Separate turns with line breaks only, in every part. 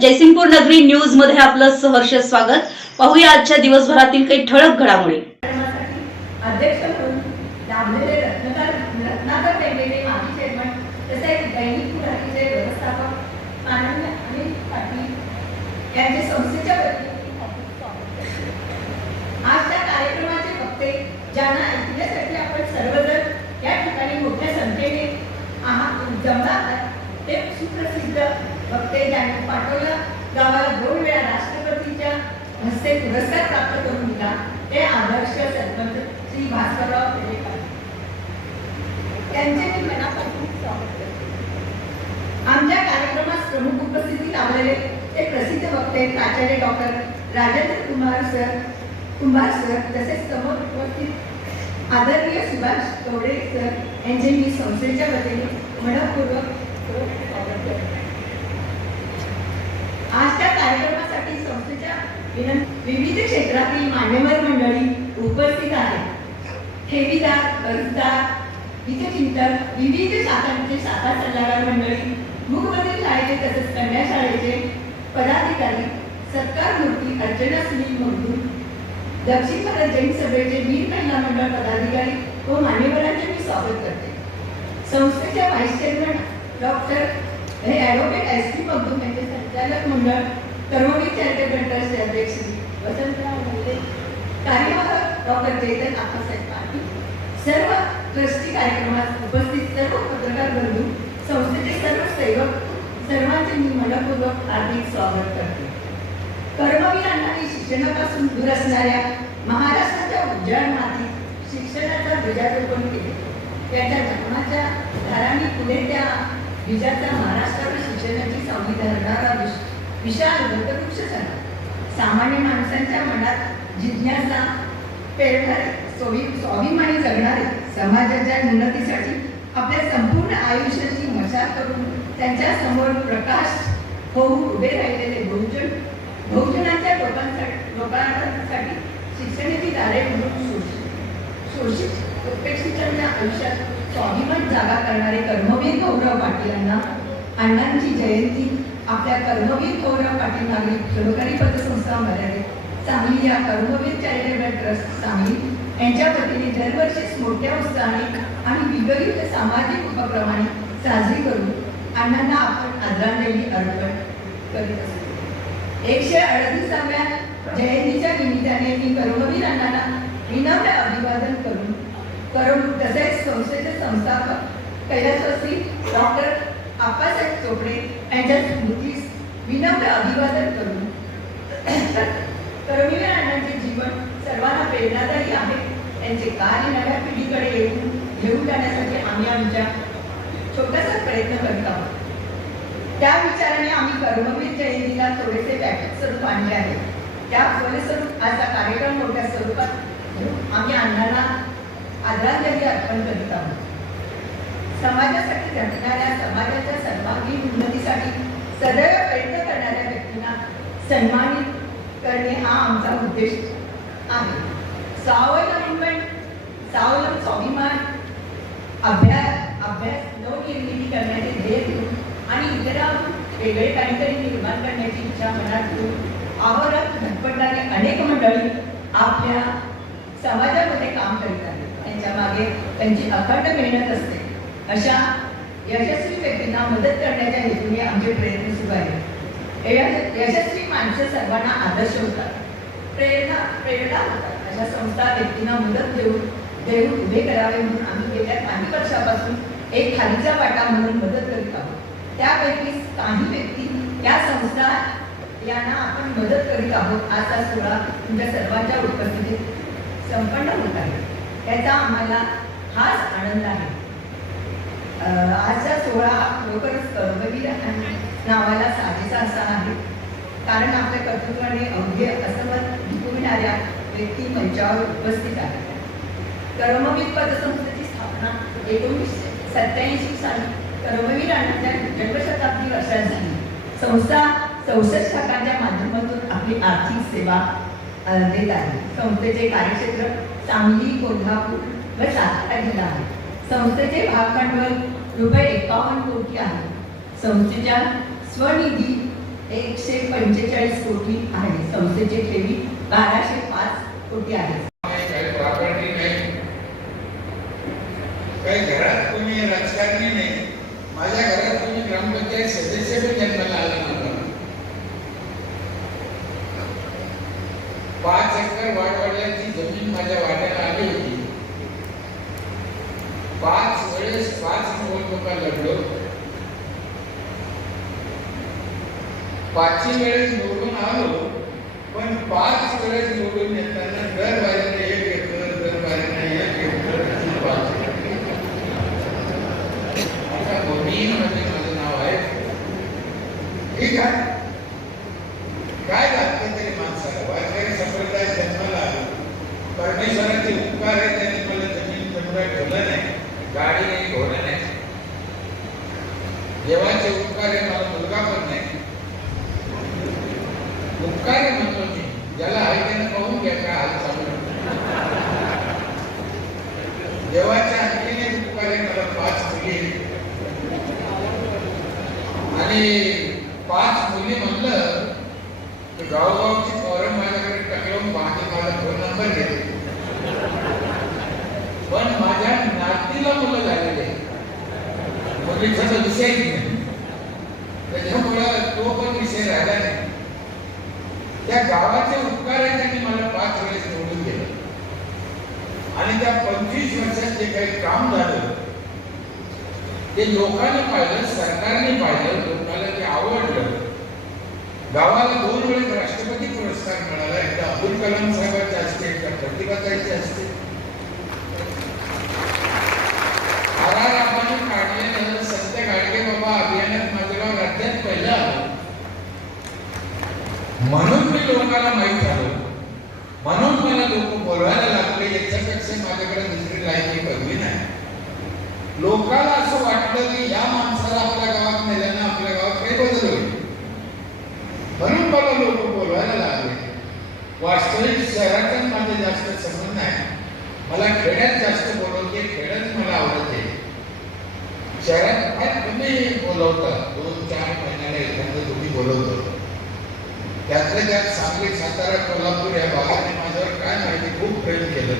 जयसिंगपूर नगरी न्यूजमध्ये आपलं सहर्ष स्वागत. पाहूया आजच्या दिवसभरातील काही ठळक घडामोडी.
सर्वजण या ठिकाणी मोठ्या संख्येने आहात. जमला ते सुप्रसिद्ध वक्ते त्यांनी पाठवलं. गावाला दोन वेळा राष्ट्रपतीच्या हस्ते पुरस्कार प्राप्त करून दिला. ते आदर्श सरपंच श्री भास्करराव पेरेकर त्यांचे मी मनापासून स्वागत करते. आमच्या कार्यक्रमास प्रमुख उपस्थिती लाभलेले ते प्रसिद्ध वक्ते प्राचार्य doctor Rajendra Kumar sir Kumbhar sir तसेच समोर उपस्थित आदरणीय सुभाष कवडे सर यांचे मी संस्थेच्या वतीने मनपूर्वक स्वागत करते. कार्यक्रमासाठी संस्थेच्या विविध क्षेत्रातील मान्यवर मंडळी उपस्थित आहेत. ठेवीदार कर्जदार हितचिंतक विविध शाखांचे शाखा सल्लागार मंडळी मुखबधीर शाळेचे तसेच कन्या शाळेचे पदाधिकारी सत्कार मूर्ती अर्चना सुनील मंजूर दक्षिण भारत जैन सभेचे वीर महिला मंडळ पदाधिकारी व मान्यवरांचे मी स्वागत करते. संस्थेच्या व्हाईस चेअरमन डॉक्टर हे ॲडव्होकेट एस टी मगदूम यांचे संचालक मंडळ कर्मवीर चॅरिटेबल ट्रस्टचे अध्यक्ष वसंतराव मोरे कार्यवाहक डॉक्टर चेतन आप्पासाहेब पाटील. सर्व ट्रस्टी कार्यक्रमात उपस्थित सर्व पत्रकार बंधू संस्थेचे सर्व सेवक सर्वांचे मी मनपूर्वक हार्दिक स्वागत करते. कर्मवीर अण्णांनी शिक्षणापासून दूर असणाऱ्या महाराष्ट्राच्या उज्ज्वल मातीत शिक्षणाचा ध्वजारोपण केले. त्याच्या जन्माच्या दारांनी पुढे त्या बीजाचा महाराष्ट्रावर शिक्षणाची संधी धरणारा विशाल वटवृक्ष झाला. सामान्य माणसांच्या मनात जिज्ञासा पेरणारे स्वावी स्वाभिमानी जगणारे समाजाच्या उन्नतीसाठी आपल्या संपूर्ण आयुष्याची मशाल करून त्यांच्यासमोर प्रकाश होऊन उभे राहिलेले बहुजन बहुजनाच्या लोकांसाठी लोकांसाठी शिक्षणाची दारे म्हणून शोषित शोषित उपेक्षितांच्या आयुष्यात स्वाभिमान जागा करणारे कर्मवीर गौरव पाटील यांना अण्णांची जयंती आपल्या कर्मवीर गौरव पाटील नागरिक सहकारी पतसंस्था मर्यादित सांगली या कर्मवीर चॅरिटेबल ट्रस्ट सांगली यांच्या वतीने दरवर्षीच मोठ्या उत्साहाने आणि विविध सामाजिक उपक्रमाने साजरी करून अण्णांना आपण आदरांजली अर्पण करीत असतो. एकशे अडतीसाव्या जयंतीच्या निमित्ताने मी कर्मवीर अण्णांना विनम्र अभिवादन करून करून तसेच संस्थेचे संस्थापक कैलासवासी डॉक्टर आप्पासाहेब चोपडे यांच्या स्मृतीस विनम्र अभिवादन करून. कर्मवीर अण्णांचे जीवन सर्वांना प्रेरणादायी आहे. त्यांचे कार्य नव्या पिढीकडे येऊन घेऊन जाण्यासाठी आम्ही आमच्या छोटासा प्रयत्न करत आहोत. त्या विचाराने आम्ही कर्मवीर जयंतीला थोडेसे व्यापक स्वरूप आणले आहे. त्या फलस्वरूप असा कार्यक्रम मोठ्या स्वरूपात आम्ही अण्णांना आदरांजली अर्पण करीत आहोत. समाजासाठी झटणाऱ्या समाजाच्या सर्वांगीण उन्नतीसाठी सदैव प्रयत्न करणाऱ्या व्यक्तींना सन्मानित करणे हा आमचा उद्देश आहे. स्वावलंबन स्वावलंब स्वाभिमान अभ्यास अभ्यास नवनिर्मिती करण्याचे ध्येय घेऊन आणि इतरांहून वेगळे काहीतरी निर्माण करण्याची इच्छा मनात घेऊन आहोरात झटपटणारी अनेक मंडळी आपल्या समाजामध्ये काम करीत आहेत. त्यांच्या मागे त्यांची अखंड मेहनत असते. अशा यशस्वी व्यक्तींना मदत करण्याच्या हेतूने आमचे प्रयत्न सुरू आहेत. यश- यशस्वी माणसे सर्वांना आदर्श होतात. प्रेरणा प्रेरणा होतात. अशा संस्था व्यक्तींना मदत देऊन देऊन उभे करावे म्हणून आम्ही गेल्या काही वर्षापासून एक खालीचा वाटा म्हणून मदत करीत आहोत. त्यापैकी काही व्यक्ती या संस्था यांना आपण मदत करीत आहोत आज हा सोहळा तुमच्या सर्वांच्या उपस्थितीत संपन्न होत आहे. त्याचा आम्हाला हाच आनंद आहे. आजचा सोहळा खरोखरच कर्मवीर नावाला साजेसा असा आहे. कारण आपल्या कर्तृत्वाने अवघे असमत विकविणाऱ्या व्यक्ती मंचावर उपस्थित आहेत. कर्मवीर पतसंस्थेची स्थापना एकोणीसशे सत्याऐंशी साली कर्मवीर अण्णांच्या जन्मशताब्दी वर्षात झाली. संस्था चौसष्ट शाखांच्या माध्यमातून आपली आर्थिक सेवा देत आहे. संस्थेचे कार्यक्षेत्र सांगली कोल्हापूर व सातारा जिल्हा आहे. संस्थेचे भागभांडवल रुपये एकावन्न कोटी आहे. संस्थेच्या स्वनिधी एकशे पंचेचाळीस कोटी आहे. संस्थेचे ठेवी बाराशे पाच कोटी आहे.
नाही काही घरात कोणी राजकारणी नाही. माझ्या घरात कोणी ग्रामपंचायत सदस्य पण जन्माला आला नव्हता पाच एकर वाडवाड्याची जमीन माझ्या वाट्याला आली होती पाच वेळेस पाच निवडणुका लढलो पाचही वेळेस निवडून आलो पण पाच वेळेस निवडून येताना दर बारीने एक एकर दर बारीने एक एकर अशी पाच एकर. आता मोदींमध्ये माझं नाव आहे ठीक आहे काय लागतं तरी माणसाला वारकरी संप्रदाय जन्माला आलो परमेश्वराचे उपकार आहे त्याने मला जमीन जमरा ठेवलं नाही गाडी नाही घोडा नाही देवाचे उपकार आहे मला मुलगा पण नाही उपकार आहे म्हणतो मी ज्याला आहे त्यानं पाहून घ्या काय हाल चालू आहे. देवाच्या आणखीने उपकार आहे मला पाच मुली आणि पाच मुली म्हणलं तर गावगावची फॉरम माझ्याकडे टाकलं माझे माझा फोन नंबर घेते पण माझ्या नातीला मुलं झालेले मुलीचा विषयच नाही त्याच्यामुळं तो पण विषय राहिला नाही त्या गावाचे उपकार मला पाच वेळेस निवडून गेलं आणि त्या पंचवीस वर्षात जे काही काम झालं ते लोकांनी पाहिलं सरकारने पाहिलं लोकांना ते आवडलं गावाला दोन वेळेस राष्ट्रपती पुरस्कार मिळाला एकदा अब्दुल कलाम साहेबांच्या असते एकदा प्रतिभाताईच्या असते आर आर रामाने काढलेलं संत गाडगे बाबा अभियानात माझं गाव राज्यात पहिलं आलं म्हणून मी लोकांना माहीत झालं. म्हणून मला लोक बोलवायला लागले याच्यापेक्षा माझ्याकडे दुसरी लायकी पदवी नाही. लोकांना असं वाटलं की या माणसाला आपल्या गावात नेल्यानं आपल्या गावात काही बदल होईल. म्हणून मला लोक बोलवायला लागले. वास्तविक शहराचा माझे जास्त संबंध आहे मला खेड्यात जास्त बोलवते खेड्यात मला आवडते. शहरात फार कमी बोलवतात. दोन चार महिन्याला एखादं तुम्ही बोलवतो. त्यातल्या त्यात सांगली सातारा कोल्हापूर या भागाने माझ्यावर काय माहिती? खूप प्रेम केलं.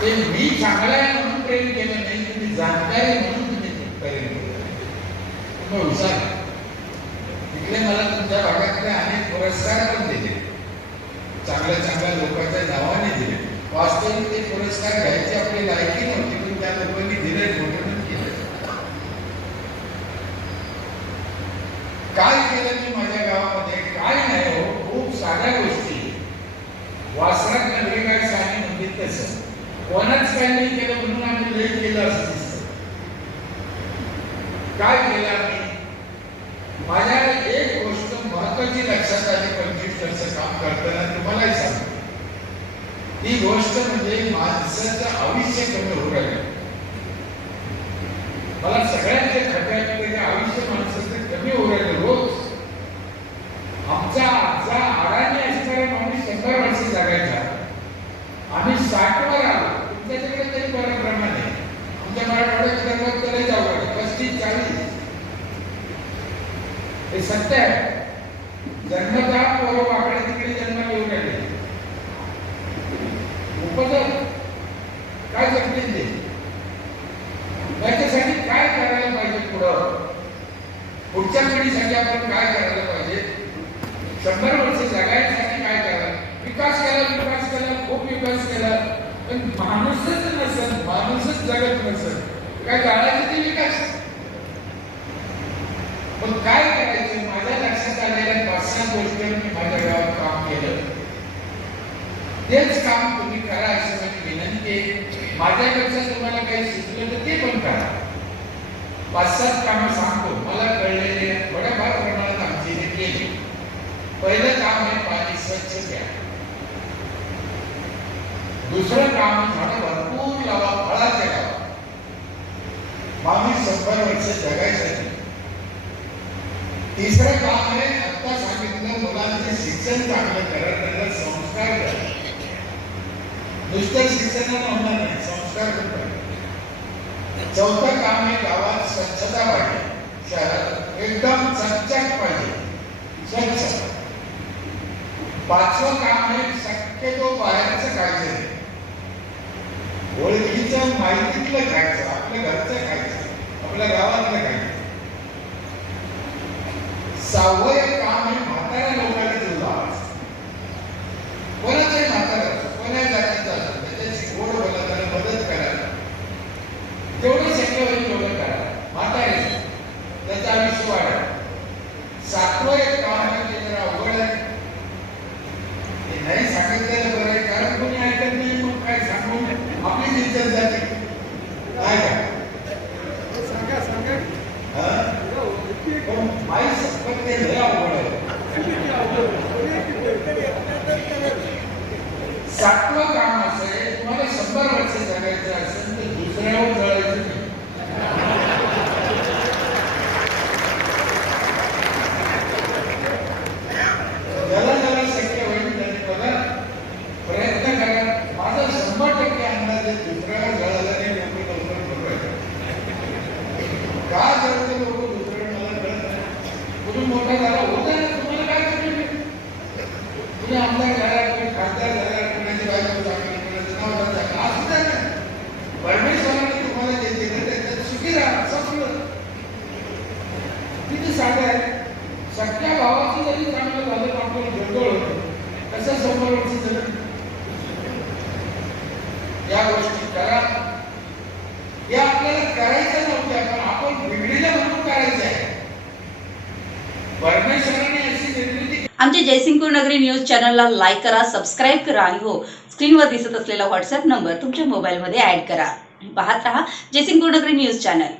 ते मी चांगला आहे म्हणून प्रेम केलं नाही तुम्ही जाणकार म्हणून तुम्ही प्रेम केलं मग हुशार तिकडे मला तुमच्या भागातले अनेक पुरस्कार पण दिले. चांगल्या चांगल्या लोकांच्या नावाने दिले. वास्तविक ते पुरस्कार घ्यायचे आपली लायकी नव्हती पण त्या लोकांनी दिले म्हणून केलं काय केलं मी माझ्या गावामध्ये काय नाही हो खूप साध्या गोष्टी वासरात नगरी काय साने म्हणजे तसं कोणाच काय नाही केलं म्हणून आम्ही लय केलं असं दिसत. काय केलं आम्ही? माझ्या एक गोष्ट महत्वाची लक्षात आली पंचवीस वर्ष काम करताना तुम्हालाही सांगतो. ती गोष्ट म्हणजे माणसाचं आयुष्य कमी होऊ राहिलं मला सगळ्यांच्या जे आयुष्य माणसाचं कमी होऊ राहिलं रोज आमचा आजचा आडाने असणारा माणूस शंभर वर्ष जगायचा आम्ही साठ वर आलो तुमच्याकडे तरी बरं प्रमाण आहे आमच्या मराठवाड्यात जन्मात तरी जाऊ पस्तीस चाळीस हे सत्य आहे जन्मता पोरं वाकडे तिकडे जन्म येऊ राहिले उपजन काय जगतील ते त्याच्यासाठी काय करायला पाहिजे पुढं पुढच्या पिढीसाठी आपण काय करायला पाहिजे? शंभर वर्ष जगायसाठी काय करायला? विकास केला विकास केला खूप विकास केला. पण माणूसच नसल माणूसच जगत नसेल. काय काळाचे ते विकास? पण काय करायचं? माझ्या लक्षात आलेल्या पाच सहा गोष्टी मी माझ्या गावात काम केलं. तेच काम तुम्ही करा अशी माझी विनंती आहे. माझ्यापेक्षा तुम्हाला काही सुचलं तर ते पण करा. पाच सात कामं सांगतो. पहिलं काम हे पाणी स्वच्छ घ्या. दुसरं काम झाडं भरपूर लावा फळाचे लावा. माणूस शंभर वर्ष जगायसाठी. तिसरं काम आहे आत्ता सांगितलं मुलांचे शिक्षण चांगलं करा त्यांना संस्कार करा नुसतं शिक्षणानं होणार नाही संस्कार करतात चौथं काम हे गावात स्वच्छता पाहिजे. शहरात एकदम चकचक पाहिजे. स्वच्छता पाचवं काम आहे शक्यतो बाहेरचं खायचं नाही. ओळखीचं माहितीतलं खायचं आपल्या घरचं खायचं आपल्या गावातलं खायचं. सहावं काम आहे सातवं काम असं आहे तुम्हाला शंभर वर्ष जगायचं असेल तर दुसऱ्यावर आपल्याला करायचं नव्हतं आपण म्हणून करायचं आहे. परमेश्वराने अशी निर्मिती
आमचे जयसिंगपूर नगरी न्यूज चॅनलला लाईक करा सबस्क्राईब करा आणि हो स्क्रीनवर दिसत असलेला व्हॉट्सअप नंबर तुमच्या मोबाईलमध्ये ॲड करा. पाहत राहा जयसिंगपूर नगरी न्यूज चॅनल.